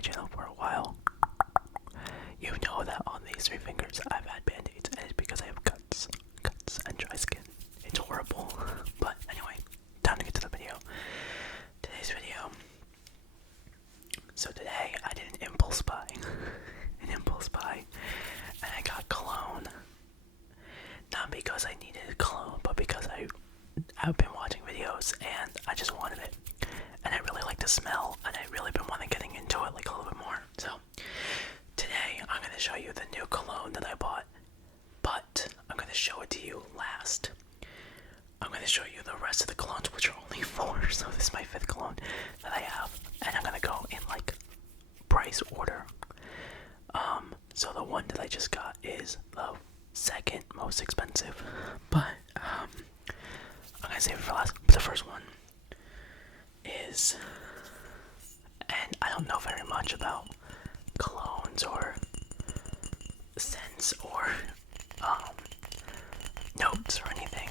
my channel for a while, you know that on these 3 fingers I've had band-aids, and it's because I have cuts and dry skin. It's horrible. But anyway, time to get to the video. Today's video. So today I did an impulse buy. And I got cologne. Not because I needed cologne, but because I've been watching videos and I just wanted it. And I really like the smell, and I've really been wanting getting into it like a little bit more. So today I'm going to show you the new cologne that I bought, but I'm going to show it to you last. I'm going to show you the rest of the colognes, which are only 4, so this is my 5th cologne that I have, and I'm going to go in like price order. So the one that I just got is the second most expensive, but I'm going to save it for last. But the first one is, and I don't know very much about colognes or scents or notes or anything,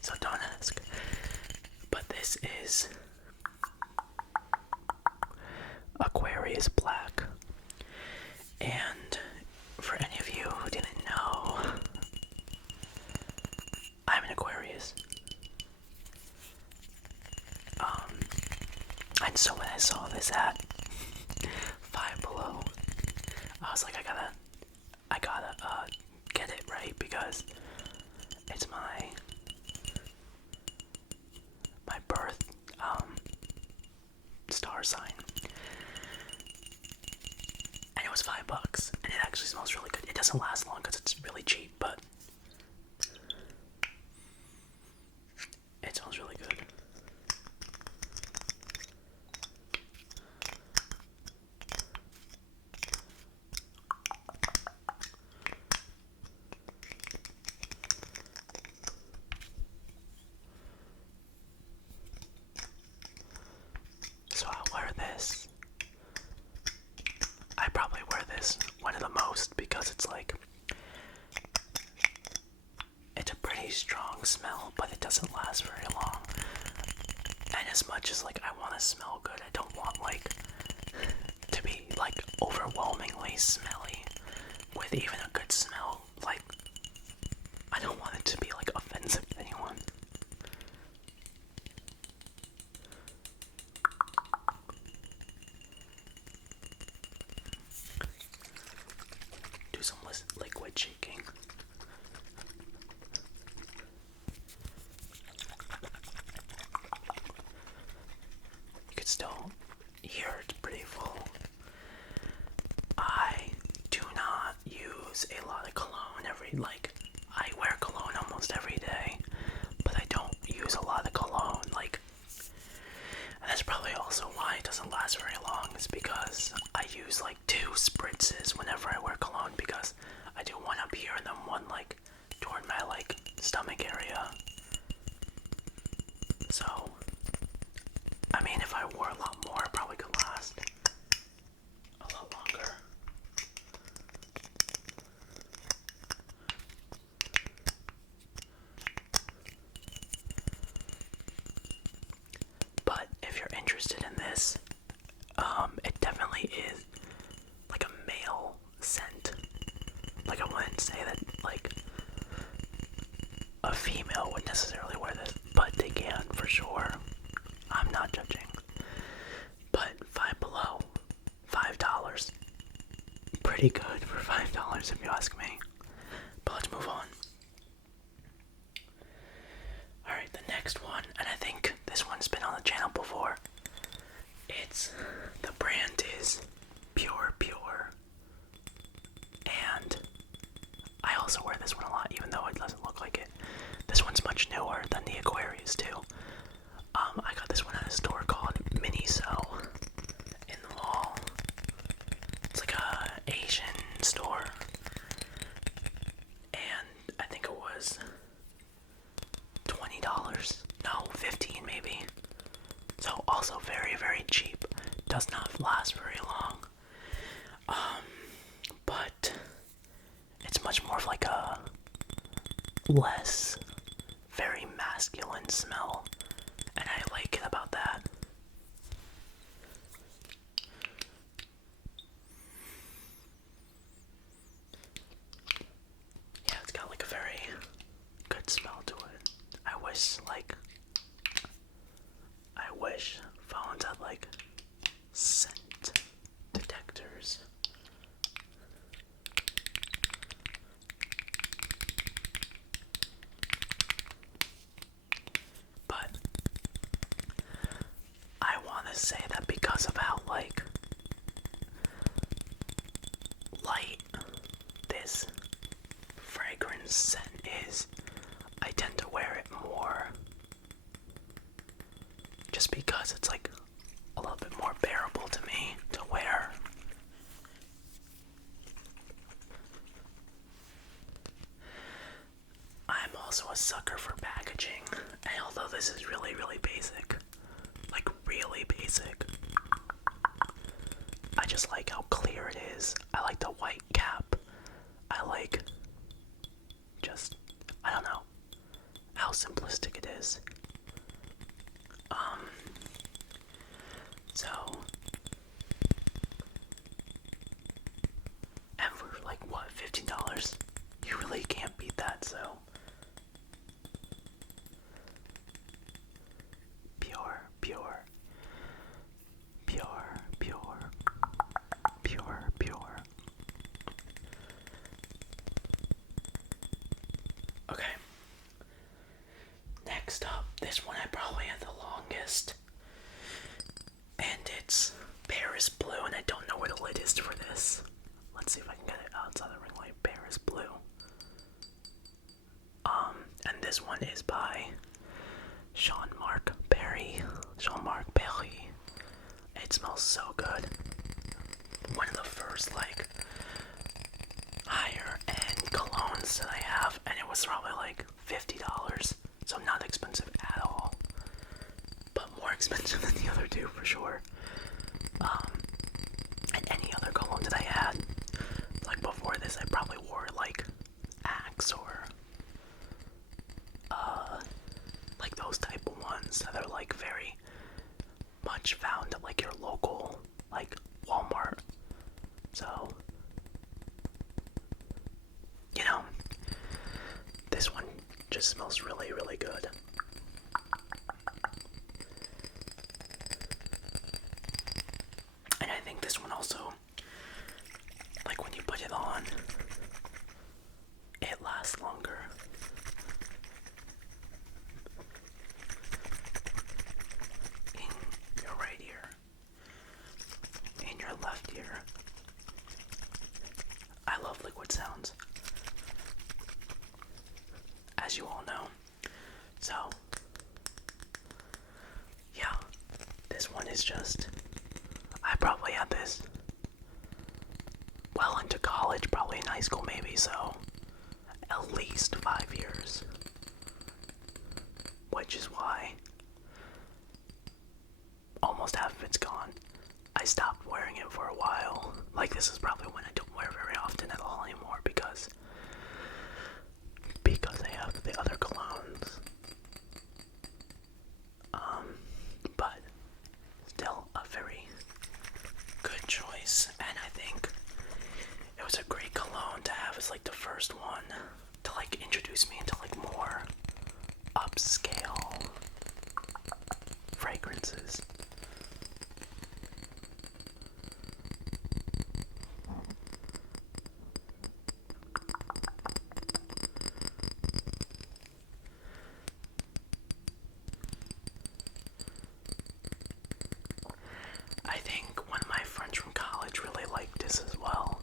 so don't ask. But this is Aquarius Black, and for any of you who didn't know, I'm an Aquarius. And so when I saw this at Five Below, I was like, I gotta get it, right? Because it's my birth star sign. And it was $5, and it actually smells really good. It doesn't last long because it's really cheap, but it smells really good. So I'll wear this. I probably wear this one of the most because it's like, it's a pretty strong smell, but it doesn't last very long. And as much as like I want to smell good, I don't want like to be like overwhelmingly smelly with even a good smell. Like, I don't want it to be like offensive to anyone. Do some liquid shaking. You can still hear it's pretty full. I do not use a lot of cologne I wear cologne almost every day, but I don't use a lot of cologne, and that's probably also why it doesn't last very long, is because I use like 2 spritzes whenever I wear cologne, because I do one up here and then one like toward my like stomach area. So, I mean, if I wore a lot more, it probably could last a lot longer. But if you're interested in this, it definitely is like a male scent. Like, I wouldn't say that like a female would necessarily wear this, but they can for sure. I'm not judging. But Five Below, $5. Pretty good for $5 if you ask me. But let's move on. Alright, the next one, and I think this one's been on the channel before. The brand is Pure, and I also wear this one a lot, even though it doesn't look like it. This one's much newer than the Aquarius too. I got this one at a store called Miniso in the mall. It's like a Asian store, and I think it was $20. No, $15 maybe. So also very, very cheap. Does not last very long. But it's much more of like a less very masculine smell, and I like it about that. light this fragrance scent is, I tend to wear it more just because it's like a little bit more bearable to me to wear. I'm also a sucker for packaging, and although this is really, really basic, like really basic, I just like how clear it is. I like the white cap. I like just, I don't know, how simplistic it is. So, and for like what, $15? You really can't beat that, so. Pure, pure, pure, pure, pure, pure. Okay. Next up, this one I probably had the longest. And it's Paris Blue, and I don't know where the lid is for this. Let's see if I can get it outside the ring light. Paris Blue. And this one is by Jean-Marc Perry. Jean-Marc Perry. It smells so good. One of the first, like, higher end colognes that I have, and it was probably like $50. So not expensive at all. But more expensive than the other two for sure. And any other cologne that I had, like before this, I probably wore like Axe or like those type of ones that are like very much found at like your local like Walmart. So, you know, this one just smells really, really good. And I think this one also, like when you put it on, it lasts longer. In your right ear, in your left ear. I love liquid sounds, as you all know. So, yeah, this one is just, I probably had this well into college, probably in high school maybe, so at least 5 years. Which is why almost half of it's gone. I stopped wearing it for a while. Like, this is probably when I don't wear very often at all anymore because I have the other colognes. But still a very good choice, and I think it was a great cologne to have as like the first one to like introduce me into like more upscale fragrances. I think one of my friends from college really liked this as well.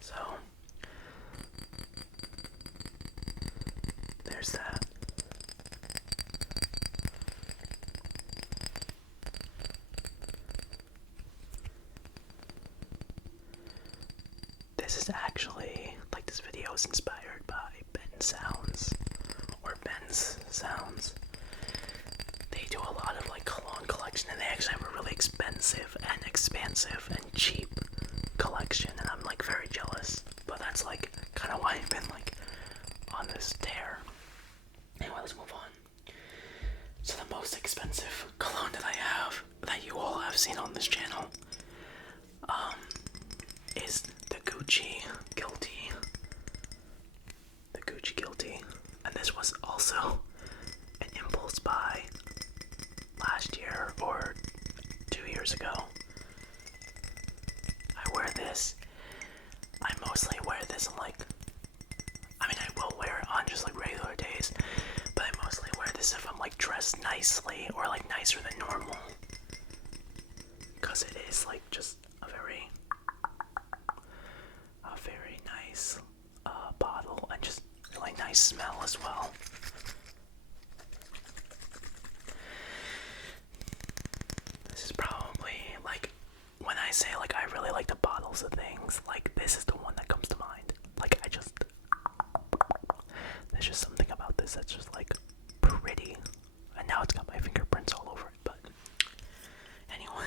So, there's that. This is actually, like, this video is inspired by Ben's Sounds. They do a lot of like cologne collection, and they actually have a really expensive and expansive and cheap collection, and I'm like very jealous, but that's like kind of why I've been like on this tear. Anyway, let's move on. So the most expensive cologne that I have, that you all have seen on this channel, is the Gucci Guilty. The Gucci Guilty. And this was also an impulse buy last year or 2 years ago. I wear this. I mostly wear this on like, I mean, I will wear it on just like regular days, but I mostly wear this if I'm like dressed nicely or like nicer than normal. Because it is like just a very nice smell as well. This is probably, like, when I say, like, I really like the bottles of things, like, this is the one that comes to mind. Like, there's just something about this that's just, like, pretty. And now it's got my fingerprints all over it, but anyway.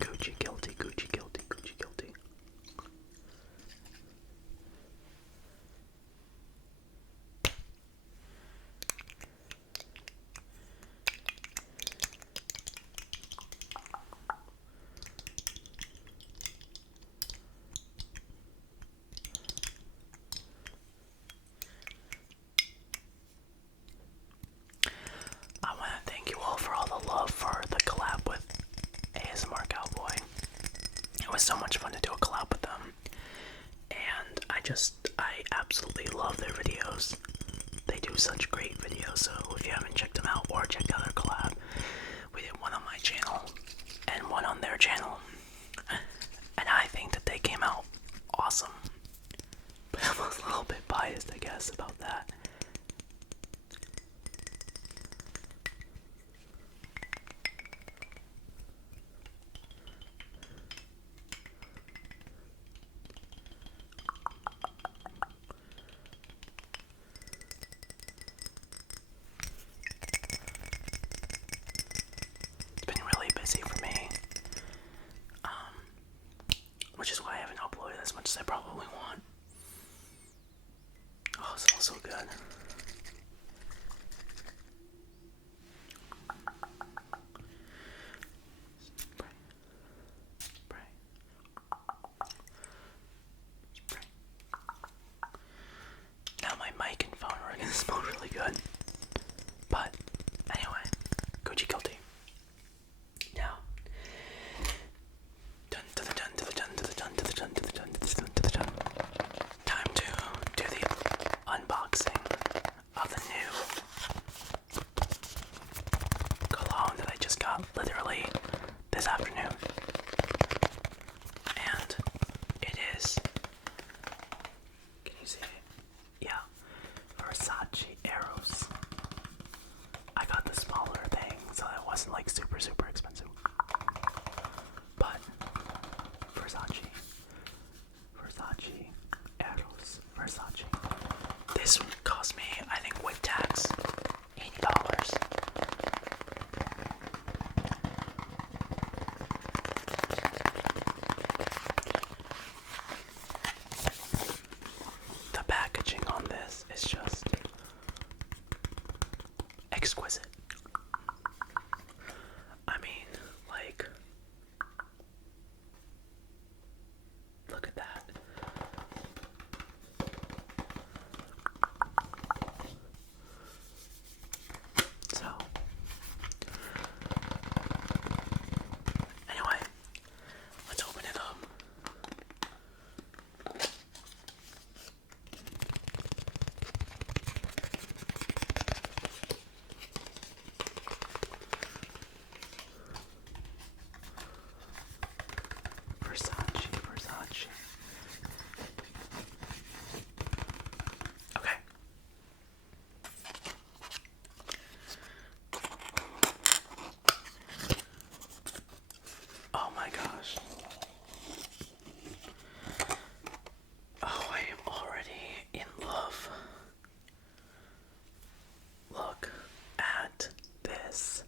Gucci guilty, Gucci guilty, Gucci guilty. I want to thank you all for all the love for the collab with ASMR.Cowboy. It was so much fun to do a collab with them. And I absolutely love their videos. They do such great videos, so if you haven't checked them out or checked out their collab, we did one on my channel and one on their channel. And I think that they came out awesome. But I was a little bit biased, I guess, about that. It's been really busy for me, which is why I haven't uploaded as much as I probably want. Oh, it smells so good. Spray. Spray. Spray. Now my mic and phone are gonna smell really good. But anyway, Gucci guilty. Now, dun to the dun to the dun to the dun to the dun to the dun to the dun to the dun. Time to do the unboxing of the new cologne that I just got literally this afternoon. And it is, can you see it? Yeah, Versace Eros. I got the smaller thing, so it wasn't like super expensive. But Versace Eros, Versace. This cost me, I think, with tax, $80. The packaging on this is just exquisite. I mean, like, look at that. So, anyway, let's open it up. Versace. Okay. Oh my gosh. Oh, I am already in love. Look at this.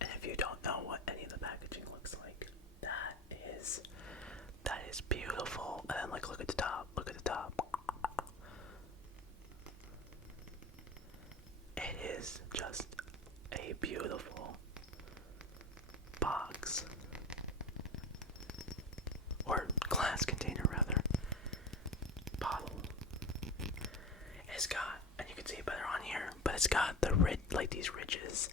And if you don't know what any of the packaging looks like, that is beautiful. And then, like, look at the top. Look at the top. It is just a beautiful box, or glass container rather, bottle. It's got, and you can see it better on here, but it's got the like these ridges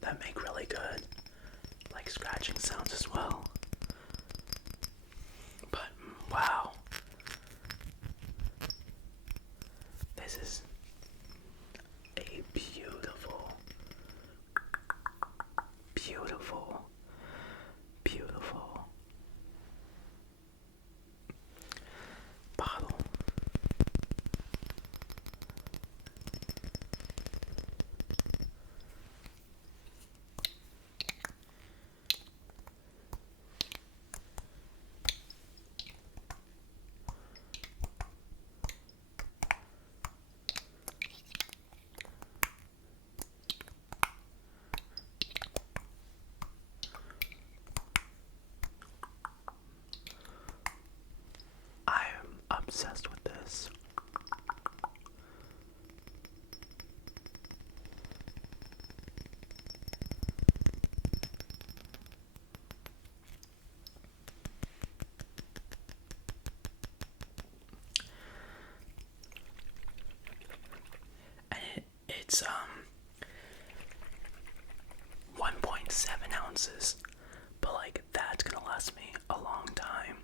that make really good, like, scratching sounds as well. But wow, this is a obsessed with this. And it's 1.7 ounces, but like that's gonna last me a long time.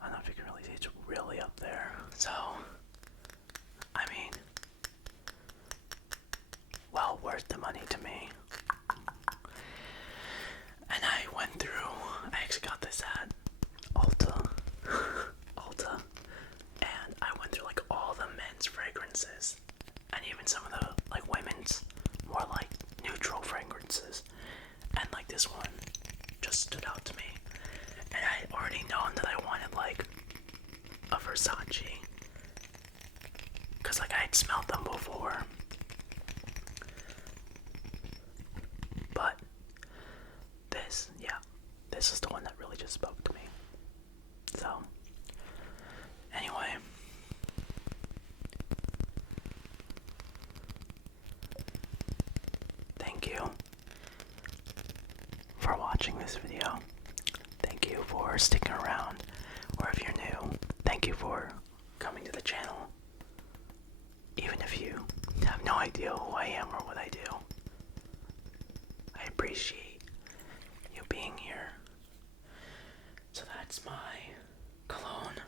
I don't know if you can really see, it's really up there. So, I mean, well worth the money to me. And I went through, I actually got this at Ulta, and I went through like all the men's fragrances, and even some of the like women's more like neutral fragrances, and like this one just stood out to me. And I had already known that I wanted like a Versace, because like I had smelled them before, but this, yeah, this is the one that really just spoke to me. So anyway, thank you for watching this video. Thank you for sticking around, or if you're new, thank you for coming to the channel. Even if you have no idea who I am or what I do, I appreciate you being here. So that's my cologne.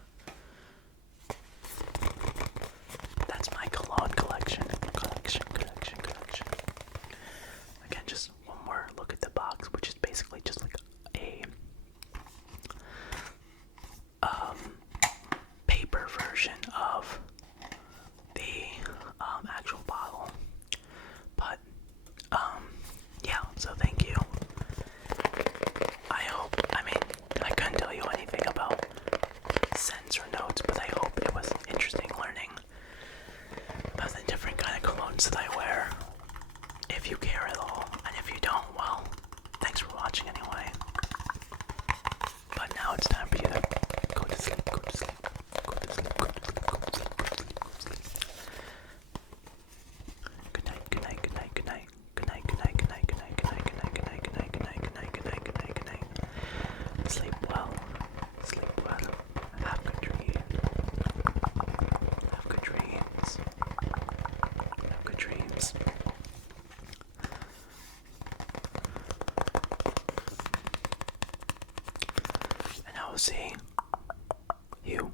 That's my cologne collection. Again, just one more look at the box, which is basically just like a paper version of the actual bottle. But yeah, so thank you. I mean, I couldn't tell you anything about scents or notes, but I hope it was interesting learning about the different kind of colognes that I wear. If you care at all, and if you don't, well, thanks for watching anyway. But now it's time for you to go to sleep, go to sleep, go to sleep, go to sleep, go to sleep, go to sleep, go to sleep. Good night, good night, good night, good night. Good night, good night, good night, good night, good night, good night, good night, good night, good night, good night, good night, good night, good night. Sleep well. Sleep well. Have good dreams. Have good dreams. Have good dreams. And I will see you